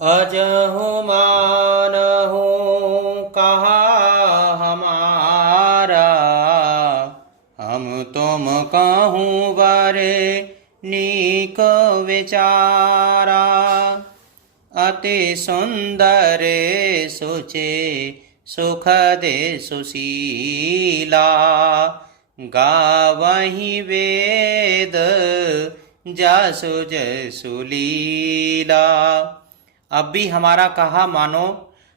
अजहु मानहु कहा हमारा, हम तुम कहूँ बरे नीक विचारा। अति सुंदर सुचे सुखदे सुशीला, गावहीं वेद जसु जसु लीला। अब भी हमारा कहा मानो,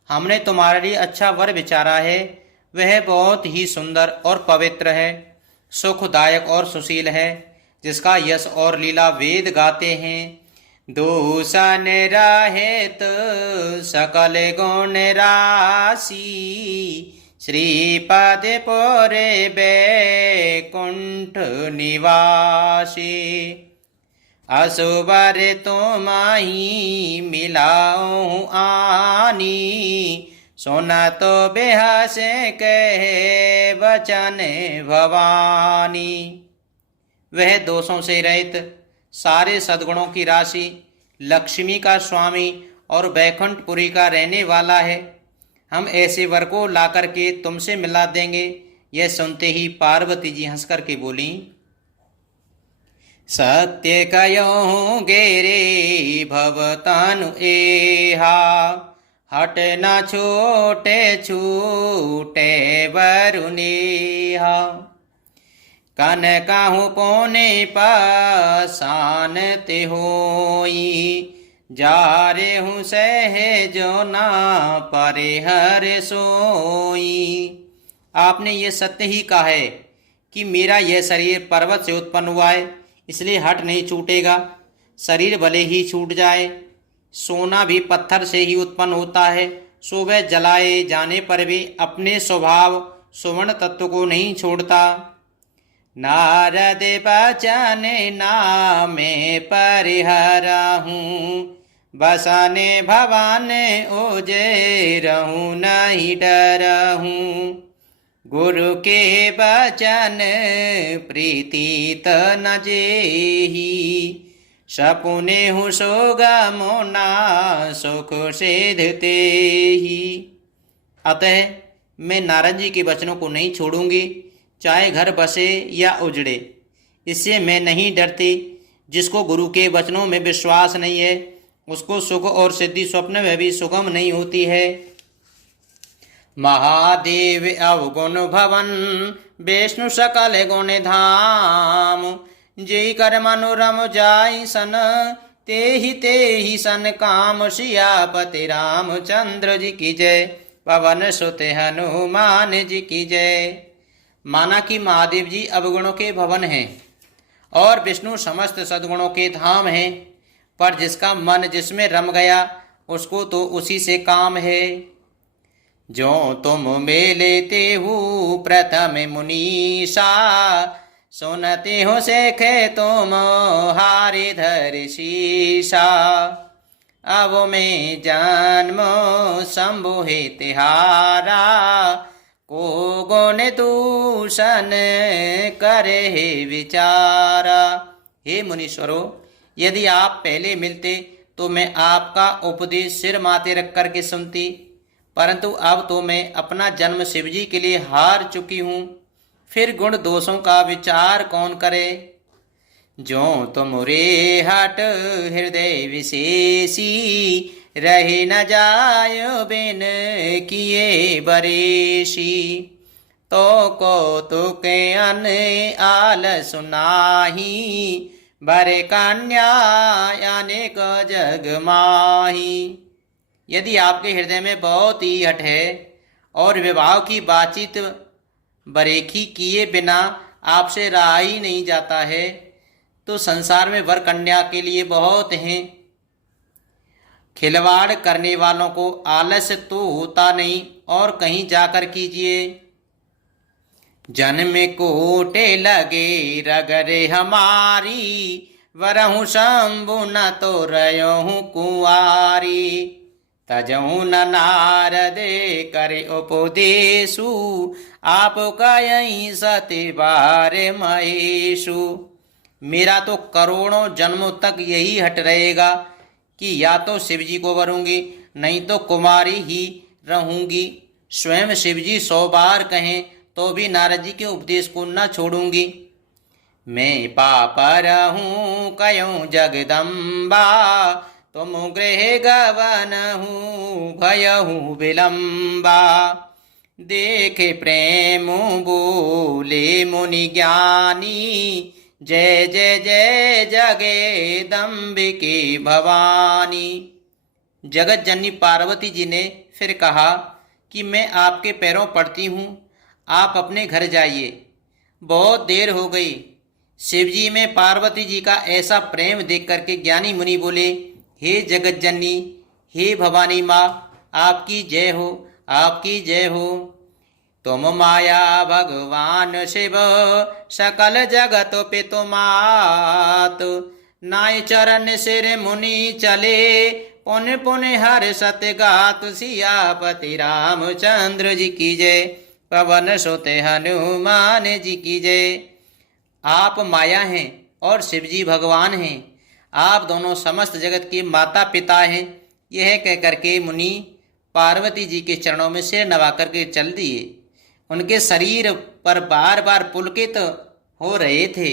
हमने तुम्हारे लिए अच्छा वर विचारा है। वह बहुत ही सुंदर और पवित्र है, सुखदायक और सुशील है, जिसका यश और लीला वेद गाते हैं। दूषण रहित सकल गुण राशि, श्रीपद पुरे बैकुंठ निवासी। असुबर तुम्हि मिलाऊं आनी, सुना तो बेहस कहे वचन भवानी। वह दोषों से रहित, सारे सद्गुणों की राशि, लक्ष्मी का स्वामी और बैकुंठपुरी का रहने वाला है। हम ऐसे वर को ला करके तुमसे मिला देंगे। यह सुनते ही पार्वती जी हंस करके बोली, सत्य कयो गेरे भवतनु एहा, हट न छोटे छूटे वरुनेहा। कन काहू पोने पासान ते होई, जा रे हूँ सहजो ना परे हर सोई। आपने ये सत्य ही कहा है कि मेरा यह शरीर पर्वत से उत्पन्न हुआ है, इसलिए हट नहीं छूटेगा। शरीर भले ही छूट जाए, सोना भी पत्थर से ही उत्पन्न होता है, सो वह जलाए जाने पर भी अपने स्वभाव सुवर्ण तत्व को नहीं छोड़ता। नारद बचन नामे परिहरहूँ, बसने भवन ओजे रहूँ नहीं डरहूँ। गुरु के बचन प्रीति न जेही, सपुने हूँ सोगमो ना सुख सिद्धते ही। अतः मैं नारद जी के वचनों को नहीं छोड़ूंगी, चाहे घर बसे या उजड़े। इससे मैं नहीं डरती। जिसको गुरु के वचनों में विश्वास नहीं है, उसको सुख और सिद्धि स्वप्न में भी सुगम नहीं होती है। महादेव अवगुण भवन, विष्णु सकल गुण धाम। जेहि कर मनोरम जाई सन, ते ही सन काम। सियापति रामचंद्र जी की जय, पवन सुत हनुमान जी की जय। माना कि महादेव जी अवगुणों के भवन हैं और विष्णु समस्त सद्गुणों के धाम हैं, पर जिसका मन जिसमें रम गया, उसको तो उसी से काम है। जो तुम मेलेते हो प्रथम मुनीषा, सुनते हो सेखे तुम हारे धर शीशा। अब में जन्मो शंभु है तिहारा, को गुण दूषण करे विचारा। हे मुनीश्वरों, यदि आप पहले मिलते तो मैं आपका उपदेश सिर माथे रख करके सुनती, परंतु अब तो मैं अपना जन्म शिवजी के लिए हार चुकी हूँ। फिर गुण दोषों का विचार कौन करे। जो तुम रे हट हृदय विशेषी, रहे न जायो बिन किए बरेशी। तो कौतुक अन आल सुनाही, बरे कन्या अनेक जग माही। यदि आपके हृदय में बहुत ही हठ है और विवाह की बातचीत बरेखी किए बिना आपसे रहा ही नहीं जाता है, तो संसार में वर कन्या के लिए बहुत हैं। खिलवाड़ करने वालों को आलस्य तो होता नहीं, और कहीं जाकर कीजिए। जन्म कोटे लगे रगरे हमारी, वरहूँ शंभु न तो रयोहूँ कुंवारी। तजहूँ न नारदे करे उपदेशु, आप कहीं सती बारे महेशु। मेरा तो करोड़ों जन्मों तक यही हट रहेगा कि या तो शिव जी को वरूंगी नहीं तो कुमारी ही रहूंगी। स्वयं शिव जी 100 बार कहें तो भी नारद जी के उपदेश को न छोड़ूंगी। मैं पापर हूँ कयूं जगदम्बा, तुम गृह गवन हूँ भयहूँ विलम्बा। देखे प्रेम बोले मुनि ज्ञानी, जय जय जय जगदम्बिके भवानी। जगत जननी पार्वती जी ने फिर कहा कि मैं आपके पैरों पड़ती हूँ, आप अपने घर जाइए, बहुत देर हो गई। शिवजी में पार्वती जी का ऐसा प्रेम देख करके ज्ञानी मुनि बोले, हे जगत जननी, हे भवानी माँ, आपकी जय हो, आपकी जय हो। तुम माया भगवान शिव, सकल जगत पितु मात। नाय चरण सिर मुनि चले, पुन पुन हर सत गात। सियापति रामचंद्र जी की जय, पवन सुत हनुमान जी की जय। आप माया हैं और शिवजी भगवान हैं, आप दोनों समस्त जगत के माता पिता हैं। यह कह करके मुनि पार्वती जी के चरणों में सिर नवा करके चल दिए। उनके शरीर पर बार बार पुलकित हो रहे थे।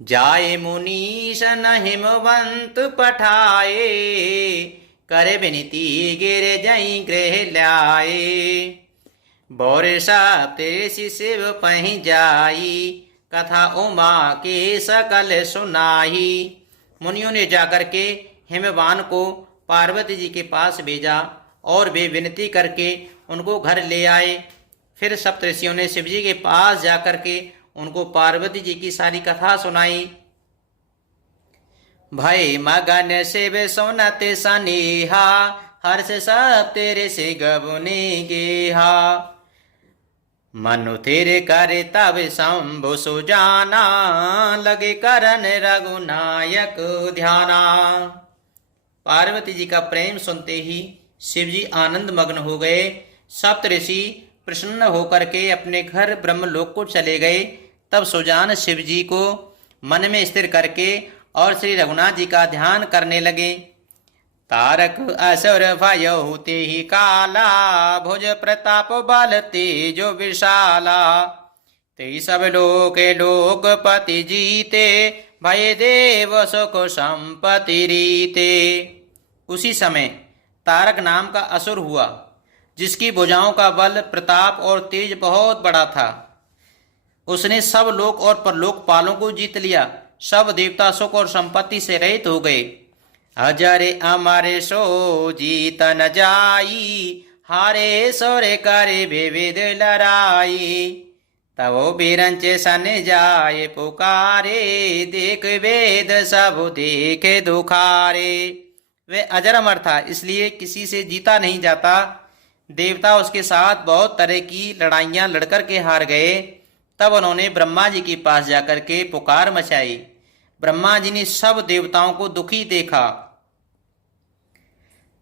जाए मुनीश न हिमवंत पठाए, करे विनती गिर जई गृह ल्याए। बौर सप्तऋषि शिव पहि जाई, कथा उमा के सकल सुनाई। मुनियों ने जाकर के हिमवान को पार्वती जी के पास भेजा और वे विनती करके उनको घर ले आए। फिर सप्तऋषियों ने शिव जी के पास जाकर के उनको पार्वती जी की सारी कथा सुनाई। भय मगन शिव सुनत सनेहा, हर्ष सप्तऋषि गबुनि गेहा। मनु थिर करे तब शंभु सुजाना, लगे करन रघुनायक ध्याना। पार्वती जी का प्रेम सुनते ही शिव जी आनंद मग्न हो गए। सप्तऋषि प्रसन्न होकर के अपने घर ब्रह्मलोक को चले गए। तब सुजान शिव जी को मन में स्थिर करके और श्री रघुनाथ जी का ध्यान करने लगे। तारक असुर भयहु तेहि काला, भुज प्रताप बल तेजो विशाला। ते सब लोक लोकपति जीते, भय देव सुख संपत्ति रीते। उसी समय तारक नाम का असुर हुआ, जिसकी भुजाओं का बल, प्रताप और तेज बहुत बड़ा था। उसने सब लोक और परलोक पालों को जीत लिया। सब देवता सुख और संपत्ति से रहित हो गए। अजरे अमरे सो जीत न जाई, हारे सोरे करे विविध लड़ाई। तवो बिरंच सन जाए पुकारे, देख वेद सब देखे दुखारे। वे अजर अमर था, इसलिए किसी से जीता नहीं जाता। देवता उसके साथ बहुत तरह की लड़ाइयां लड़कर के हार गए। तब उन्होंने ब्रह्मा जी के पास जाकर के पुकार मचाई। ब्रह्मा जी ने सब देवताओं को दुखी देखा।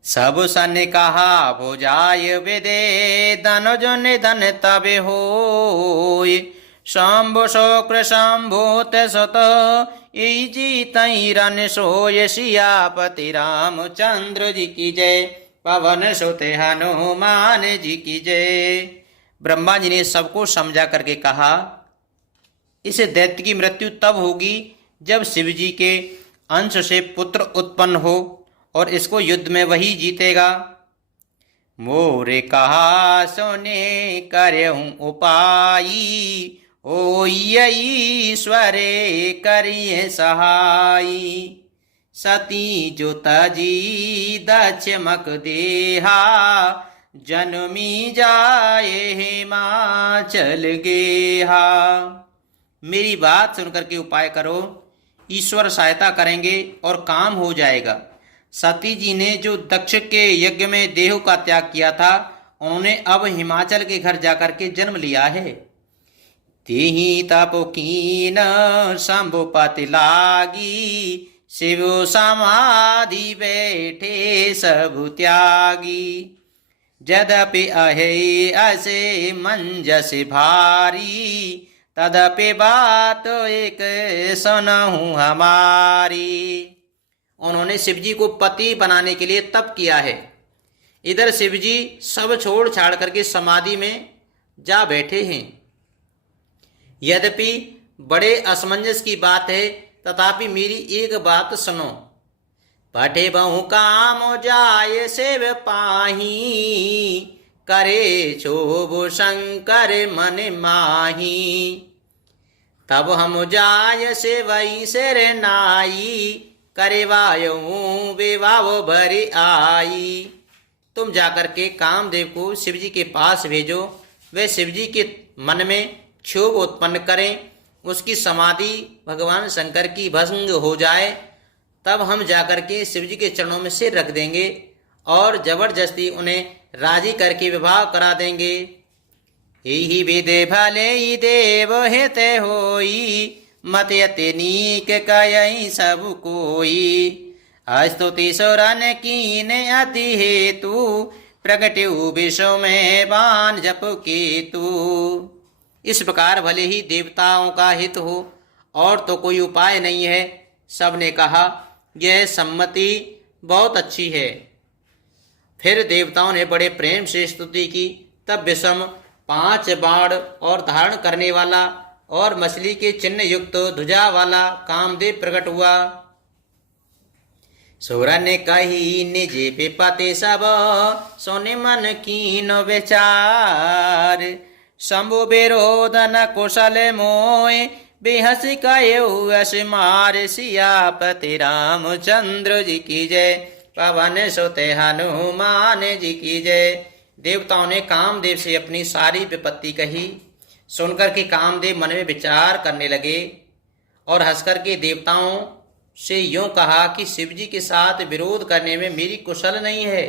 सब सन कहा भुजाय विदे, धनुज निधन तब होय। शंभु शुक्र शंभूत सुत, ई जीतई रन सोय। सियापति रामचंद्र जी की जय, पवन सुत हनुमान जी की जय। ब्रह्मा जी ने सबको समझा करके कहा, इस दैत्य की मृत्यु तब होगी जब शिव जी के अंश से पुत्र उत्पन्न हो और इसको युद्ध में वही जीतेगा। मोरे कहा सोने करहूं उपाई, ओ ईश्वरे करिए सहाई। सती जो तजी दक्ष मक देहा, जन्मी जाए हिमाचल गेहा। मेरी बात सुनकर के उपाय करो, ईश्वर सहायता करेंगे और काम हो जाएगा। सती जी ने जो दक्ष के यज्ञ में देह का त्याग किया था, उन्होंने अब हिमाचल के घर जाकर के जन्म लिया है। तेहि तपो कीन शंभुपति लागी, शिव समाधि बैठे सब त्यागी। यद्यपि अहे असे मंजस भारी, तदपि बात एक सुनहु हमारी। उन्होंने शिवजी को पति बनाने के लिए तप किया है। इधर शिवजी सब छोड़ छाड़ करके समाधि में जा बैठे हैं। यद्यपि बड़े असमंजस की बात है, तथापि मेरी एक बात सुनो। पठे बहु काम जाय सेव पाही, करे क्षोभ शंकर मन माही। तब हम जाय से वही सिर नाई, करे वायु विवाह भरी आई। तुम जाकर के कामदेव को शिवजी के पास भेजो, वे शिवजी के मन में क्षोभ उत्पन्न करें, उसकी समाधि भगवान शंकर की भस्म हो जाए, तब हम जाकर के शिवजी के चरणों में सिर रख देंगे और जबरदस्ती उन्हें राजी करके विवाह करा देंगे। यही विधि भले देव हित होई, मत यति नीक कयई सब कोई। स्तुति सुरन कीन अति हेतु, प्रगट्यु विश्व में बाण जप केतु। इस प्रकार भले ही देवताओं का हित हो और तो कोई उपाय नहीं है। सबने कहा यह सम्मति बहुत अच्छी है। फिर देवताओं ने बड़े प्रेम से स्तुति की। तब विषम 5 बाण और धारण करने वाला और मछली के चिन्ह युक्त ध्वजा वाला कामदेव प्रकट हुआ। सूरन ने कही निज विपति सब, सोने मन कीन विचार। शंभु विरोध न कुशल मोय, बेहस कयऊ अस मार। सियापति रामचंद्र जी की जय, पवन सुत हनुमान जी की जय। देवताओं ने कामदेव से अपनी सारी विपत्ति कही। सुनकर के कामदेव मन में विचार करने लगे और हंसकर के देवताओं से यूं कहा कि शिवजी के साथ विरोध करने में मेरी कुशल नहीं है।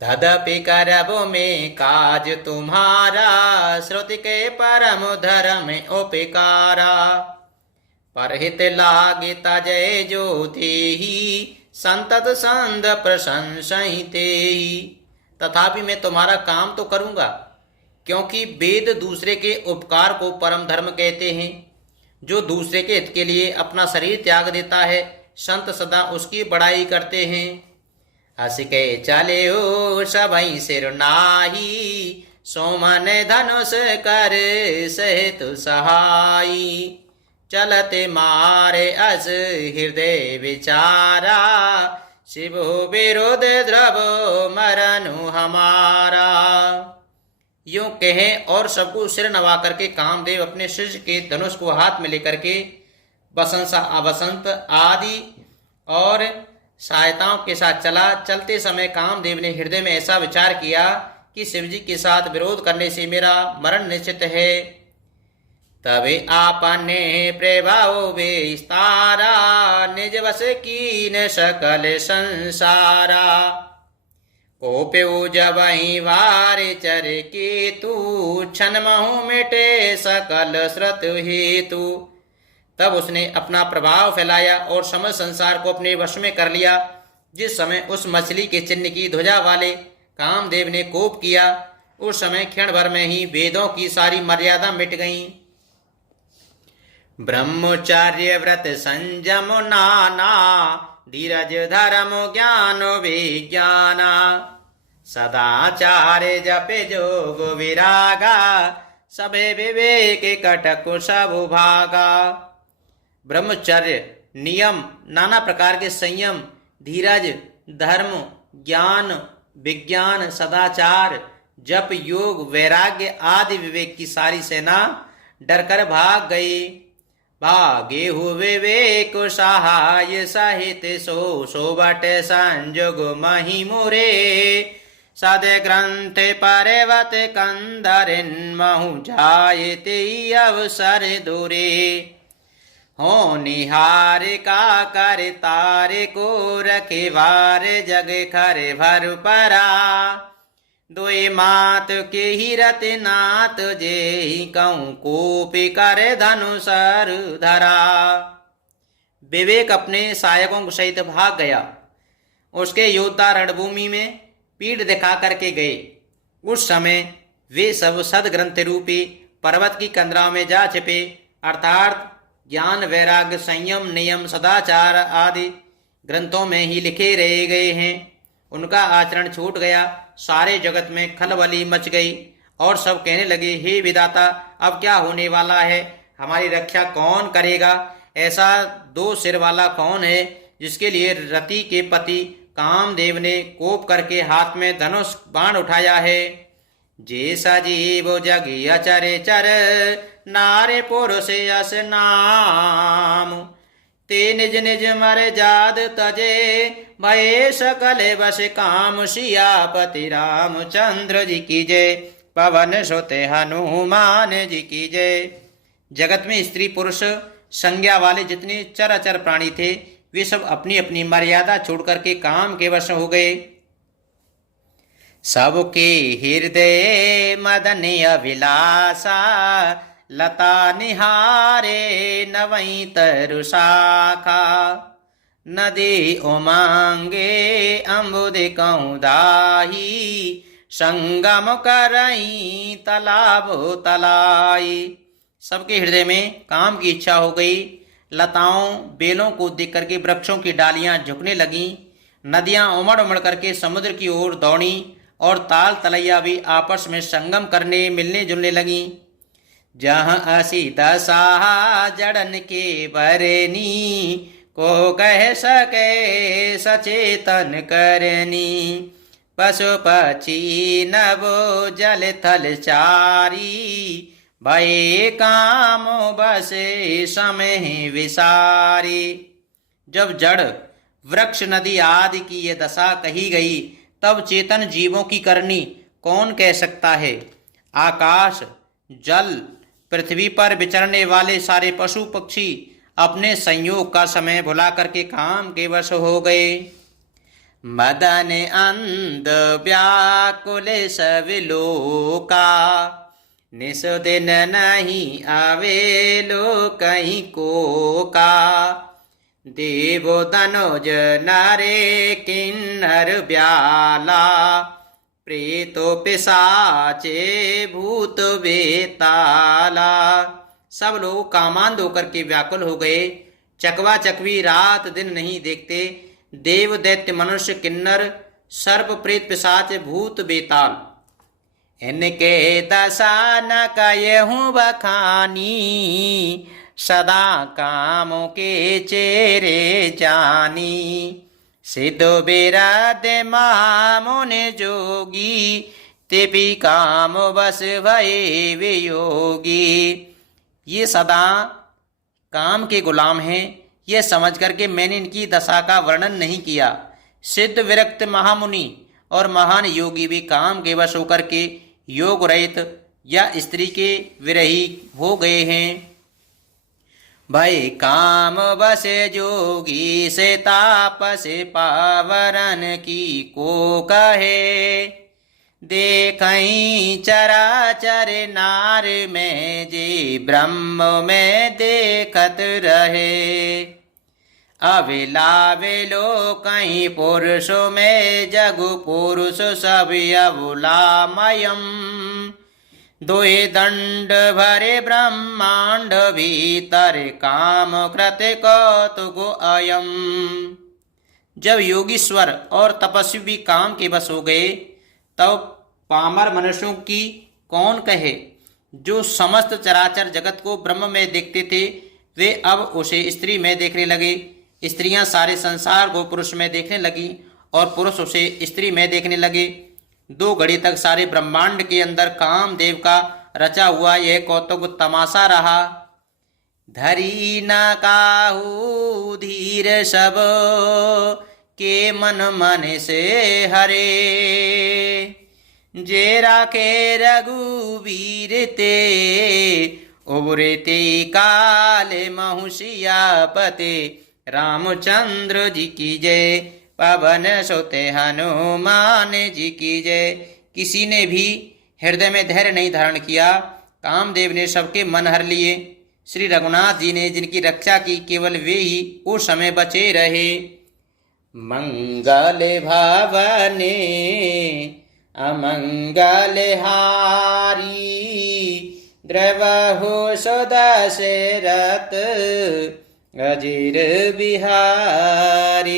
तदपि करब में काज तुम्हारा, श्रुति के परम धर्म उपकारा। परहित लागे तजय जो तेहि, संतत संद प्रशंसहि तेहि। तथापि मैं तुम्हारा काम तो करूंगा, क्योंकि वेद दूसरे के उपकार को परम धर्म कहते हैं। जो दूसरे के हित के लिए अपना शरीर त्याग देता है, संत सदा उसकी बड़ाई करते हैं। हस के चले ओ सबई सिर नाही, सोमन धनुष कर सहित सहाई। चलते मारे अस हृदय विचारा, शिव विरोध द्रव मरनु हमारा। यूं कहे और सबको सिर नवा करके कामदेव अपने शिष्य के धनुष को हाथ में लेकर के बसंत अबसंत आदि और सहायताओं के साथ चला। चलते समय कामदेव ने हृदय में ऐसा विचार किया कि शिवजी के साथ विरोध करने से मेरा मरण निश्चित है। तबे आपने प्रभाव विस्तारा, निज वश कीन सकल संसारा। कोप्यो जबहि वार चर केतु, क्षण महु मिटे सकल श्रुत हेतु। तब उसने अपना प्रभाव फैलाया और समस्त संसार को अपने वश में कर लिया। जिस समय उस मछली के चिन्ह की ध्वजा वाले कामदेव ने कोप किया, उस समय क्षण भर में ही वेदों की सारी मर्यादा मिट गईं। ब्रह्मचर्य व्रत संयम नाना, धीरज धर्म ज्ञान विज्ञाना। सदाचार जपे जोग विरागा, सबे विवेक कटक सब भागा। ब्रह्मचर्य नियम, नाना प्रकार के संयम, धीरज, धर्म, ज्ञान, विज्ञान, सदाचार, जप, योग, वैराग्य आदि विवेक की सारी सेना डरकर भाग गई। भागे हुए विवेक सहाय सहित, सो सो बट संजोग मही मुरे। सद ग्रंथ पर्वत कंदरिन, महु जायते अवसर दूरे। हो निहार का कर तारे को, रखे वार जग खर भर परा। दोए मात के ही रत नात, जे कहूँ कोपी कर धनुषर धरा। विवेक अपने सहायकों सहित भाग गया। उसके योद्धा रणभूमि में पीठ दिखा करके गए। उस समय वे सब सदग्रंथ रूपी पर्वत की कंदराओं में जा छिपे, अर्थात ज्ञान, वैराग्य, संयम, नियम, सदाचार आदि ग्रंथों में ही लिखे रह गए हैं। उनका आचरण छूट गया, सारे जगत में खलबली मच गई और सब कहने लगे, हे विधाता, अब क्या होने वाला है? हमारी रक्षा कौन करेगा? ऐसा दो सिर वाला कौन है जिसके लिए रति के पति कामदेव ने कोप करके हाथ में धनुष बाण उठाया है? जे सजीव जगी अचरे चर, नारे पुरुष यस नाम। ते निज निज मर जाद तजे, भये सकल बस काम। सियापति रामचंद्र जी की जय, पवन सुत हनुमान जी की जय। जगत में स्त्री पुरुष संज्ञा वाले जितने चराचर प्राणी थे, वे सब अपनी अपनी मर्यादा छोड़ करके काम के वश हो गए। सबके हृदय मदन अभिलाषा, लता निहारे नवई तरु शाखा। नदी उमांगे अम्बुद कौदाही, संगम करई तालाबो तलाई। सबके हृदय में काम की इच्छा हो गई। लताओं बेलों को देख करके वृक्षों की डालियां झुकने लगीं, नदियां उमड़ उमड़ करके समुद्र की ओर दौड़ी और ताल तलैया भी आपस में संगम करने मिलने जुलने लगीं। जहाँ असी दशा जड़न के बरनी, को कह सके सचेतन करनी। पशु पक्षी नभो जल थल चारी, भये काम बसे समय विसारी। जब जड़ वृक्ष नदी आदि की ये दशा कही गई, तब चेतन जीवों की करनी कौन कह सकता है? आकाश, जल, पृथ्वी पर विचरने वाले सारे पशु पक्षी अपने संयोग का समय भुला करके काम के वश हो गए। मदन अंध व्याकुल सब लोका, निस दिन नहीं आवे लो कहीं को का। देवो तनुज नारे किन्नर ब्याला, प्रेतो पिशाचे भूत बेताला। सब लोग कामांध होकर के व्याकुल हो गए। चकवा चकवी रात दिन नहीं देखते। देव दैत्य मनुष्य किन्नर सर्प प्रेत पिशाच भूत बेताल, इनके दशा न कहूँ बखानी। सदा कामों के चेरे जानी, सिद्ध बिरद महामुन जोगी। तेपी काम बस भये वियोगी। ये सदा काम के गुलाम हैं, ये समझ करके मैंने इनकी दशा का वर्णन नहीं किया। सिद्ध विरक्त महामुनि और महान योगी भी काम के वश होकर के योग रहित या स्त्री के विरही हो गए हैं। भय काम बसे जोगी, से तापस पावरन की को कहे। देखई चराचर नार में, जे ब्रह्म में देखत रहे। अविलाविलो कहीं पुरुष में, जगु पुरुष सब अबुलामयम। दोहे दंड भरे ब्रह्मांड भीतर, काम कृत कौतुक अयम। जब योगीश्वर और तपस्वी भी काम के बस हो गए, तब पामर मनुष्यों की कौन कहे। जो समस्त चराचर जगत को ब्रह्म में देखते थे, वे अब उसे स्त्री में देखने लगे। स्त्रियां सारे संसार को पुरुष में देखने लगी और पुरुष उसे स्त्री में देखने लगे। 2 घड़ी तक सारे ब्रह्मांड के अंदर कामदेव का रचा हुआ यह कौतुक तमाशा रहा। धरी न काहू धीर सब, के मन मन से हरे। जे राखे रघुवीर ते, उबरे ते काल महुषियापते। रामचंद्र जी की जय, पवन सुत हनुमान जी की जय। किसी ने भी हृदय में धैर्य नहीं धारण किया। कामदेव ने सबके मन हर लिए। श्री रघुनाथ जी ने जिनकी रक्षा की, केवल वे ही उस समय बचे रहे। मंगल भावने अमंगल हारी, द्रवहु सुदशरथ अजीर बिहारी।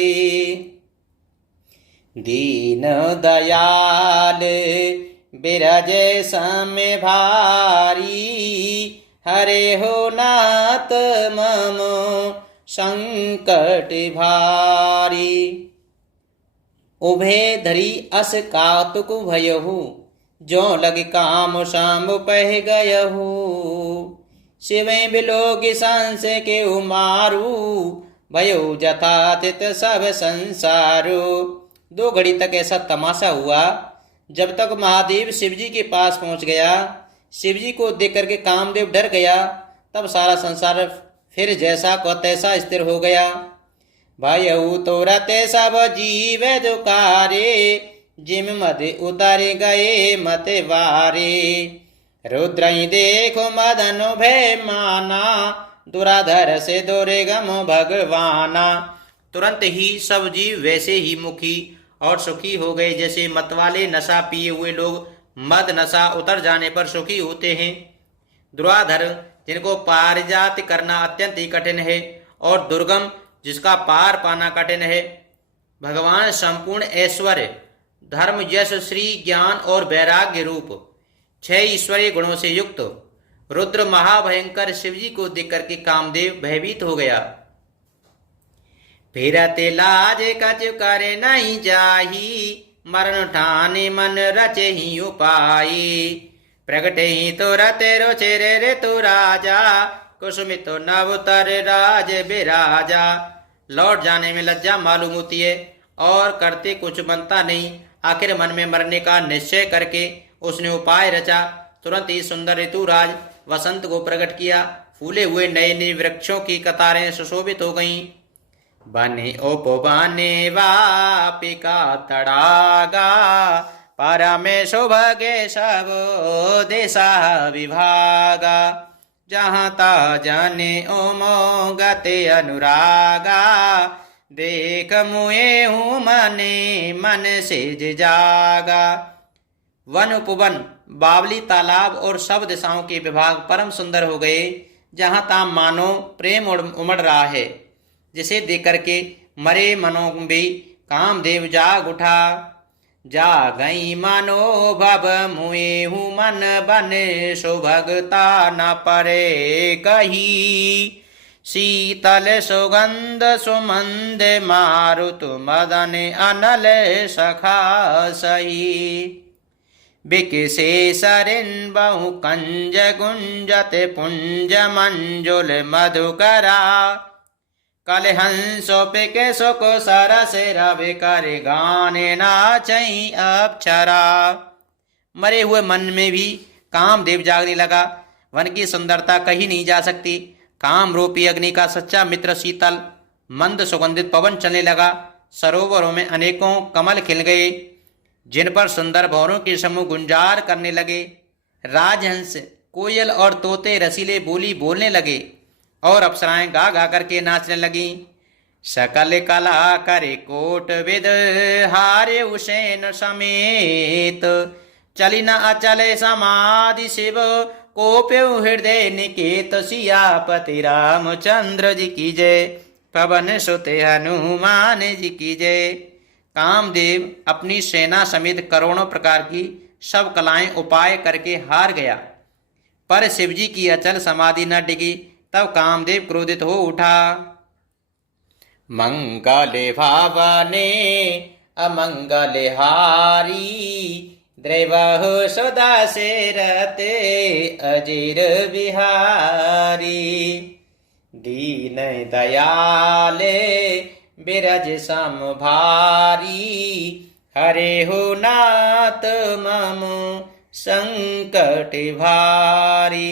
दीन दयाल बिरज सम भारी, हरे हो नाथ मम संकट भारी। उभे धरी अस कातुक भयहु, जो लग काम शाम पह गयहु। शिवें बिलोक सांस के उमारू, भयो जथातित सब संसारो। 2 घड़ी तक ऐसा तमाशा हुआ। जब तक महादेव शिवजी के पास पहुंच गया, शिवजी को देख करके कामदेव डर गया, तब सारा संसार फिर जैसा को तैसा स्थिर हो गया। भयउ तोरत सब जीव दुकारे, जिम मद उतर गए मत वारे। रुद्र देखो मदन भय माना, दुराधर से दुर्गम भगवाना। तुरंत ही सब जीव वैसे ही मुखी और सुखी हो गए, जैसे मतवाले नशा पिए हुए लोग मद नशा उतर जाने पर सुखी होते हैं। दुराधर, जिनको पारिजात करना अत्यंत ही कठिन है, और दुर्गम, जिसका पार पाना कठिन है। भगवान संपूर्ण ऐश्वर्य, धर्म, यश, श्री, ज्ञान और वैराग्य रूप 6 ईश्वरीय गुणों से युक्त रुद्र महाभयंकर शिवजी को देख करके कामदेव भयभीत हो गया। फिरते लाज कछु करे नहीं जाही, मरण ठाने मन रचे ही उपाई। प्रगटे ही तो रते रोचेरे रे तो राजा, कुसुमित तो नवतर राज बिराजा। लौट जाने में लज्जा मालूम होती है और करते कुछ बनता नहीं। आखिर मन में मरने का निश्चय करके उसने उपाय रचा। तुरंत ही सुंदर ऋतुराज वसंत को प्रकट किया। फूले हुए नए नए वृक्षों की कतारें सुशोभित हो गईं। बने उपवाने वापिका तड़ागा, परमे शोभगे सब देशा विभागा। जहाँ ता जाने ओमो गते अनुरागा, देख मुए हूँ मने मन से जागा। वन उपवन, बावली, तालाब और सब दिशाओं के विभाग परम सुंदर हो गए। जहाँ ता मानो प्रेम उमड़ रहा है, जिसे देख करके मरे मनों भी कामदेव जाग उठा। जा गई मानो भव मुए हूँ मन बने, सुभगता न परे कही। शीतल सुगंध सुमंद मारुत मदन अनल सखा सही। बिकसे सरिन बहु कंज गुंजत पुंज मंजुल मधुकरा। कल हंसो पिके सुख सरस रवि कर गाने नाचई अप्सरा। मरे हुए मन में भी कामदेव जागने लगा। वन की सुंदरता कही नहीं जा सकती। काम रूपी अग्नि का सच्चा मित्र शीतल मंद सुगंधित पवन चलने लगा। सरोवरों में अनेकों कमल खिल गए, जिन पर सुंदर भौरों के समूह गुंजार करने लगे। राजहंस, कोयल और तोते रसीले बोली बोलने लगे और अप्सराएं गा गा करके नाचने लगी। सकल कला करे कोट विद, हारे उसेन समेत। चली न अचले समाधि शिव, कोप्यो हृदय निकेत। सियापति रामचंद्र जी की जय, पवन सुत हनुमान जी की जय। कामदेव अपनी सेना समेत करोड़ों प्रकार की सब कलाएं उपाय करके हार गया, पर शिवजी की अचल समाधि न डिगी। तब कामदेव क्रोधित हो उठा। मंगले भावने अमंगल हारी, द्रवहु सदा से रते अजीर बिहारी। दीन दयाले बिरज सम भारी, हरे हो नाथ मम संकट भारी।